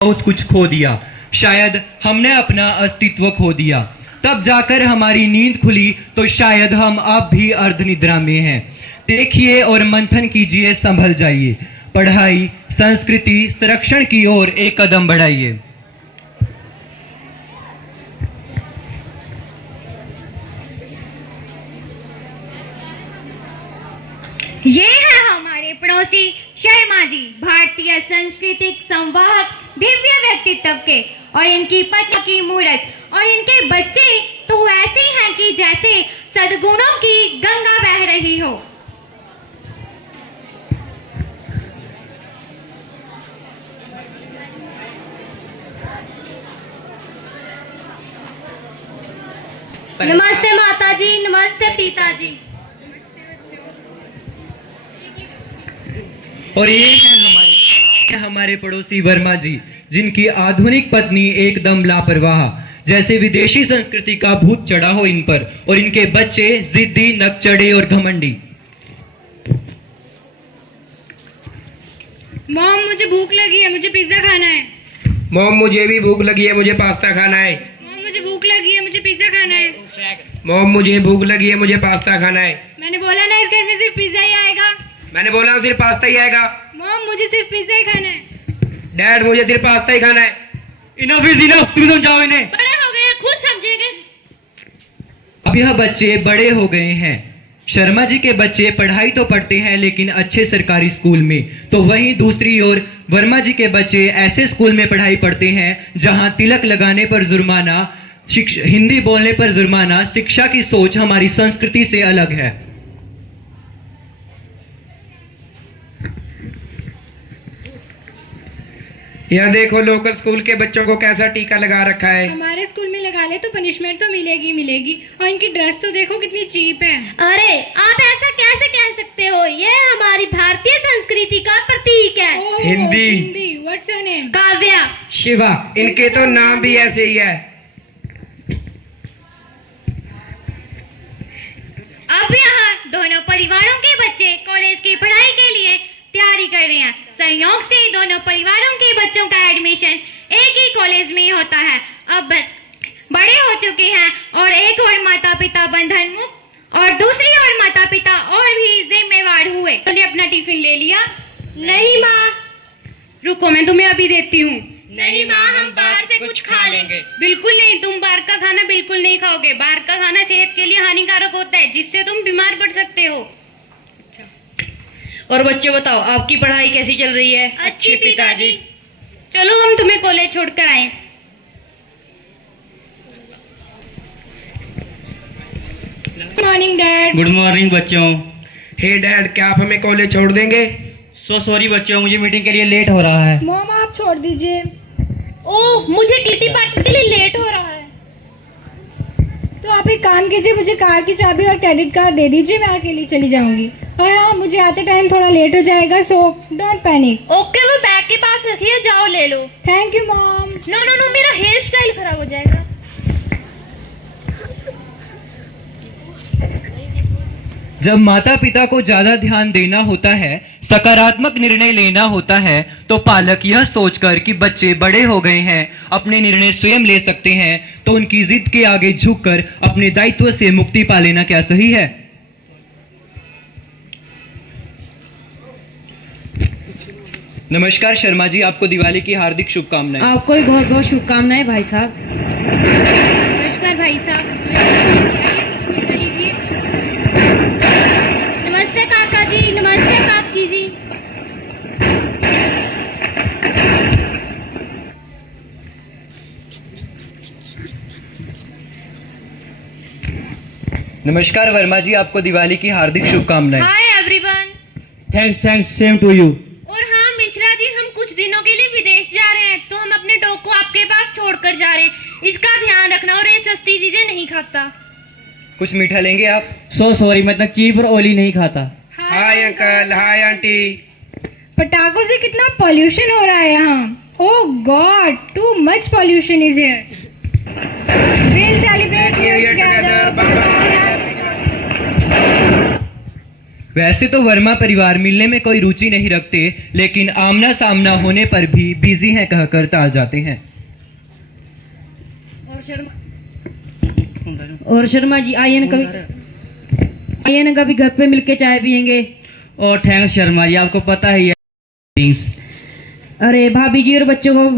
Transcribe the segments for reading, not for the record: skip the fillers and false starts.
बहुत कुछ खो दिया। शायद हमने अपना अस्तित्व खो दिया। तब जाकर हमारी नींद खुली तो शायद हम अब भी अर्धनिद्रा में हैं। देखिए और मंथन कीजिए, संभल जाइए। पढ़ाई, संस्कृति, संरक्षण की ओर एक कदम बढ़ाइए। ये है हमारे पड़ोसी शर्मा जी, भारतीय सांस्कृतिक संवाहक, दिव्य व्यक्तित्व के, और इनकी पत्नी की मूरत और इनके बच्चे तो ऐसे हैं कि जैसे सद्गुणों की गंगा बह रही हो। नमस्ते माता जी, नमस्ते पिताजी। और ये है हमारे पड़ोसी वर्मा जी, जिनकी आधुनिक पत्नी एकदम लापरवाह, जैसे विदेशी संस्कृति का भूत चढ़ा हो इन पर, और इनके बच्चे जिद्दी, नकचढ़े और घमंडी। मॉम, मुझे भूख लगी है, मुझे पिज्जा खाना है। मॉम, मुझे भी भूख लगी है, मुझे पास्ता खाना है। मॉम, मुझे भूख लगी है, मुझे पिज्जा खाना है। मॉम, मुझे भूख लगी है, मुझे पास्ता खाना है। मैंने बोला ना, इस घर में सिर्फ पिज्जा ही आएगा। मैंने बोला सिर्फ पास्ता ही आएगा। मॉम, मुझे सिर्फ पिज्जा ही खाना है। डैड, मुझे सिर्फ पास्ता ही खाना है। इनफ इज इनफ, तुम समझाओ इन्हें। बड़े हो गए, खुद समझेंगे। अब यह बच्चे बड़े हो गए हैं। शर्मा जी के बच्चे पढ़ाई तो पढ़ते हैं लेकिन अच्छे सरकारी स्कूल में, तो वहीं दूसरी ओर वर्मा जी के बच्चे ऐसे स्कूल में पढ़ाई पढ़ते हैं जहां तिलक लगाने पर जुर्माना, हिंदी बोलने पर जुर्माना। शिक्षा की सोच हमारी संस्कृति से अलग है। यह देखो, लोकल स्कूल के बच्चों को कैसा टीका लगा रखा है। हमारे स्कूल में लगा ले तो पनिशमेंट तो मिलेगी मिलेगी। और इनकी ड्रेस तो देखो कितनी चीप है। अरे, आप ऐसा कैसे कह सकते हो? ये हमारी भारतीय संस्कृति का प्रतीक है। Hindi. What's your name? Kavya. Shiva. इनके तो नाम भी ऐसे ही है। अब यहाँ दोनों परिवारों के बच्चे कॉलेज की पढ़ाई के लिए तैयारी कर रहे हैं। संयोग से दोनों परिवारों के बच्चों का एडमिशन एक ही कॉलेज में होता है। अब बस बड़े हो चुके हैं और एक और माता पिता बंधन मुक्त और दूसरी ओर माता पिता और भी जिम्मेवार हुए। तुमने अपना टिफिन ले लिया? नहीं माँ। रुको, मैं तुम्हें अभी देती हूँ। नहीं माँ, हम बाहर से कुछ खा लेंगे। बिल्कुल नहीं, तुम बाहर का खाना बिल्कुल नहीं खाओगे। बाहर का खाना सेहत के लिए हानिकारक होता है, जिससे तुम बीमार पड़ सकते हो। और बच्चे बताओ, आपकी पढ़ाई कैसी चल रही है? अच्छी पिताजी। चलो हम तुम्हें कॉलेज छोड़कर आए। Good morning dad. Good morning बच्चों। हे डैड, क्या आप हमें कॉलेज छोड़ देंगे? सो सॉरी बच्चों, मुझे मीटिंग के लिए लेट हो रहा है। मॉम, आप छोड़ दीजिए। ओह, मुझे किटी पार्टी के लिए लेट हो रहा है। तो आप एक काम कीजिए, मुझे कार की चाबी और क्रेडिट कार्ड दे दीजिए, मैं अकेली चली जाऊंगी। और हाँ, मुझे आते टाइम थोड़ा लेट हो जाएगा, सो डोंट पैनिक। ओके, वो बैग के पास रखिए, जाओ ले लो। Thank you mom. No no no, मेरा हेयर स्टाइल खराब हो जाएगा। जब माता पिता को ज्यादा ध्यान देना होता है, सकारात्मक निर्णय लेना होता है, तो पालक यह सोचकर कि बच्चे बड़े हो गए हैं, अपने निर्णय स्वयं ले सकते हैं, तो उनकी जिद के आगे झुककर अपने दायित्व से मुक्ति पा लेना क्या सही है? नमस्कार शर्मा जी, आपको दिवाली की हार्दिक शुभकामनाएं। आपको भी बहुत बहुत शुभकामनाएं भाई साहब। नमस्कार भाई साहब। लीजिए। नमस्ते काका जी, नमस्ते काकी जी। नमस्कार वर्मा जी, आपको दिवाली की हार्दिक शुभकामनाएं। Hi everyone. Thanks, same to you. और हाँ मिश्रा जी, हम कुछ दिनों के लिए विदेश जा रहे हैं, तो हम अपने डॉग को आपके पास छोड़कर जा रहे हैं। इसका ध्यान रखना और ये सस्ती चीजें नहीं खाता। कुछ मीठा लेंगे आप? सो सॉरी, मैं तक चीप और ओली नहीं खाता। Hi uncle, hi aunty. पटाखों से कितना पॉल्यूशन हो रहा है यहाँ। Oh God, too much pollution is here. Will celebrate New Year together. Bye-bye. वैसे तो वर्मा परिवार मिलने में कोई रुचि नहीं रखते, लेकिन आमना सामना होने पर भी बिजी हैं कहकर टाल जाते हैं। और शर्मा जी आइए ना कभी घर पे मिलके चाय पियेंगे। और थैंक्स शर्मा जी, आपको पता ही है। अरे भाभी जी और बच्चों को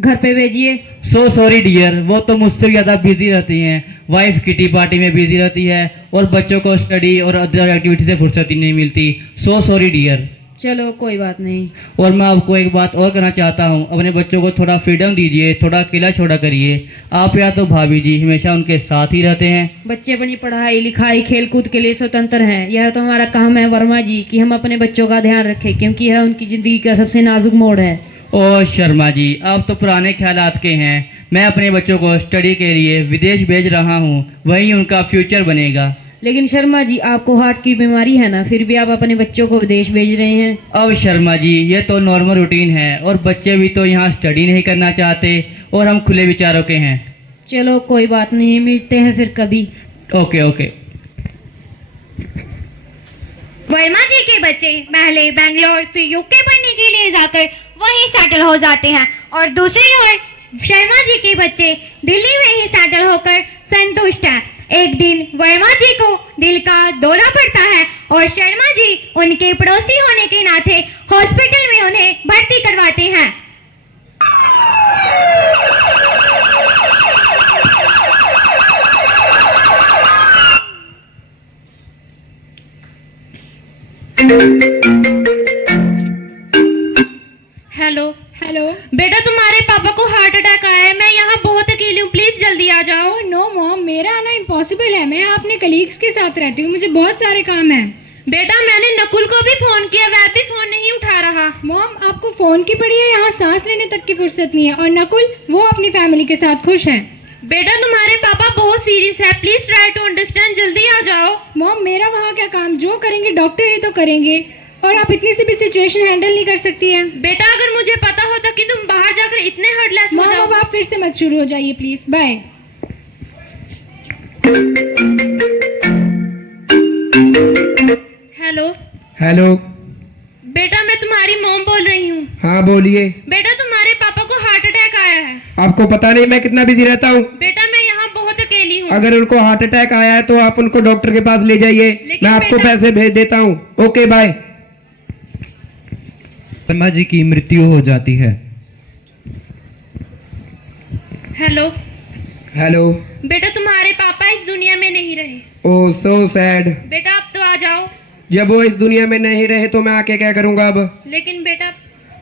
घर पे भेजिए। सो सॉरी डियर, वो तो मुझसे ज़्यादा बिजी रहती हैं। वाइफ किटी पार्टी में बिजी रहती है और बच्चों को स्टडी और अदर एक्टिविटी से फुर्सत ही नहीं मिलती। So sorry dear. चलो कोई बात नहीं। और मैं आपको एक बात और कहना चाहता हूँ, अपने बच्चों को थोड़ा फ्रीडम दीजिए, थोड़ा अकेला छोड़ा करिए। आप या तो भाभी जी हमेशा उनके साथ ही रहते हैं। बच्चे अपनी पढ़ाई लिखाई खेल कूद के लिए स्वतंत्र हैं। यह तो हमारा काम है वर्मा जी कि हम अपने बच्चों का ध्यान रखें, क्योंकि यह उनकी जिंदगी का सबसे नाजुक मोड़ है। ओ शर्मा जी, आप तो पुराने ख्यालात के हैं। मैं अपने बच्चों को स्टडी के लिए विदेश भेज रहा हूँ, वही उनका फ्यूचर बनेगा। लेकिन शर्मा जी आपको हार्ट की बीमारी है ना, फिर भी आप अपने बच्चों को विदेश भेज रहे हैं। अब शर्मा जी, ये तो नॉर्मल रूटीन है और बच्चे भी तो यहाँ स्टडी नहीं करना चाहते और हम खुले विचारों के हैं। चलो कोई बात नहीं, मिलते हैं फिर कभी। Okay okay. वर्मा जी के बच्चे पहले बैंगलोर फिर यूके पढ़ने के लिए जाकर वहीं सेटल हो जाते हैं, और दूसरी ओर शर्मा जी के बच्चे दिल्ली में ही सेटल होकर संतुष्ट हैं। एक दिन वर्मा जी को दिल का दौरा पड़ता है और शर्मा जी उनके पड़ोसी होने के नाते हॉस्पिटल में उन्हें भर्ती करवाते हैं। हेलो बेटा, तुम्हारे पापा को हार्ट अटैक आया है। मैं यहाँ बहुत अकेली हूँ, प्लीज जल्दी आ जाओ। नो मॉम, मेरा आना इम्पॉसिबल है। मैं अपने कलीग्स के साथ रहती हूँ, मुझे बहुत सारे काम हैं। बेटा, मैंने नकुल को भी फोन किया, वह भी फोन नहीं उठा रहा। मॉम, आपको फोन की पड़ी है, यहाँ सांस लेने तक की फुर्सत नहीं है। और नकुल, वो अपनी फैमिली के साथ खुश है। बेटा, तुम्हारे पापा बहुत सीरियस है, प्लीज ट्राई टू अंडरस्टैंड, जल्दी आ जाओ। मॉम, मेरा वहाँ क्या काम, जो करेंगे डॉक्टर ही तो करेंगे। और आप इतनी सी भी सिचुएशन हैंडल नहीं कर सकती हैं। बेटा, अगर मुझे पता होता कि तुम बाहर जाकर इतने हर्टलेस हो मॉम, जाओ। अब आप फिर से मत शुरू हो जाइए प्लीज। बाय। हेलो। बेटा, मैं तुम्हारी मॉम बोल रही हूँ। हाँ बोलिए। बेटा, तुम्हारे पापा को हार्ट अटैक आया है। आपको पता नहीं मैं कितना बिजी रहता हूँ। बेटा, मैं यहाँ बहुत अकेली हूँ। अगर उनको हार्ट अटैक आया है तो आप उनको डॉक्टर के पास ले जाइए, मैं आपको पैसे भेज देता हूँ। Okay bye. वर्मा जी की मृत्यु हो जाती है। हेलो। बेटा, तुम्हारे पापा इस दुनिया में नहीं रहे। ओह सो सैड। बेटा, अब तो आ जाओ। जब वो इस दुनिया में नहीं रहे तो मैं आके क्या करूँगा अब? लेकिन बेटा,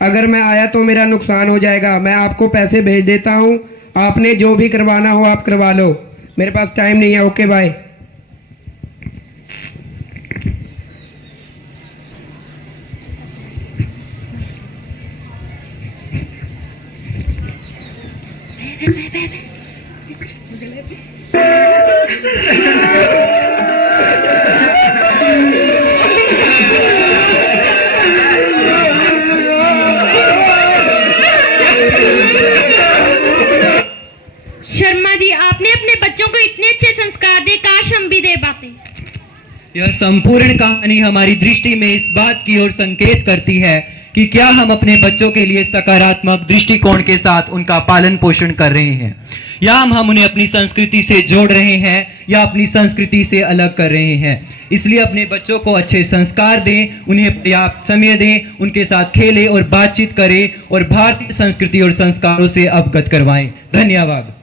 अगर मैं आया तो मेरा नुकसान हो जाएगा। मैं आपको पैसे भेज देता हूँ, आपने जो भी करवाना हो आप करवा लो, मेरे पास टाइम नहीं है। Okay bye. शर्मा जी, आपने अपने बच्चों को इतने अच्छे संस्कार दे, काश हम भी दे पाते। यह संपूर्ण कहानी हमारी दृष्टि में इस बात की ओर संकेत करती है कि क्या हम अपने बच्चों के लिए सकारात्मक दृष्टिकोण के साथ उनका पालन पोषण कर रहे हैं, या हम उन्हें अपनी संस्कृति से जोड़ रहे हैं या अपनी संस्कृति से अलग कर रहे हैं। इसलिए अपने बच्चों को अच्छे संस्कार दें, उन्हें पर्याप्त समय दें, उनके साथ खेलें और बातचीत करें और भारतीय संस्कृति और संस्कारों से अवगत करवाएं। धन्यवाद।